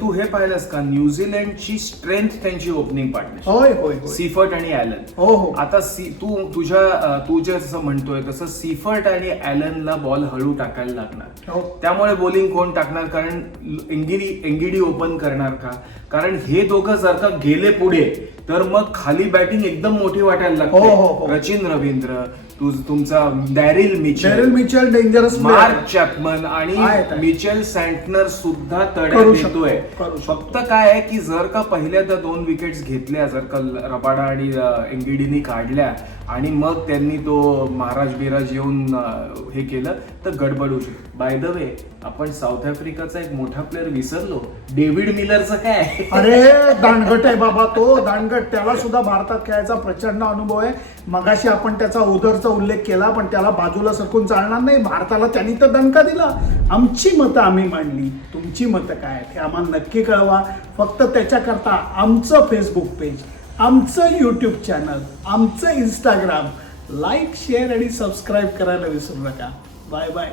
तू हे पाहिलंस का न्यूझीलंडची स्ट्रेंथ त्यांची ओपनिंग पार्टनरशिप. होय होय होय. सीफर्ट आणि ॲलन. हो हो. आता तू जसं म्हणतोय तसं सीफर्ट आणि ॲलनला बॉल हळू टाकायला लागणार. हो. त्यामुळे बॉलिंग कोण टाकणार? कारण एंगिडी ओपन करणार का? कारण हे दोघं जर का गेले पुढे तर मग खाली बॅटिंग एकदम मोठी वाटायला हो, हो, हो. लागते. सचिन रवींद्र, तुमचा Daryl Mitchell dangerous mark Chapman आणि आहेत. मिचेल सँटनर सुद्धा तड्यात करू शकतो, येतोय. करू शकतो. फक्त काय आहे की जर का पहिल्या त्या 2 विकेट्स घेतल्या, जर का रबाडा आणि एंगिडीनी काढल्या आणि मग त्यांनी तो महाराज बिराज येऊन हे केलं तर गडबड होऊ शकते. बाय द वे, आपण साऊथ आफ्रिकाचा एक मोठा प्लेअर विसरलो, डेव्हिड मिलरचं काय? अरे दांडगट आहे बाबा तो, दांडगट. त्याला सुद्धा भारतात खेळायचा प्रचंड अनुभव आहे. मगाशी आपण त्याचा ओदरचा उल्लेख केला, पण त्याला बाजूला सरकून चालणार नाही. भारताला त्यांनी तर दणका दिला. आमची मतं आम्ही मांडली, तुमची मतं काय आहेत हे आम्हाला नक्की कळवा. फक्त त्याच्याकरता आमचं फेसबुक पेज, आमचं यूट्यूब चॅनल, आमचं इंस्टाग्राम लाईक, शेअर आणि सबस्क्राईब करायला विसरू नका. Bye bye.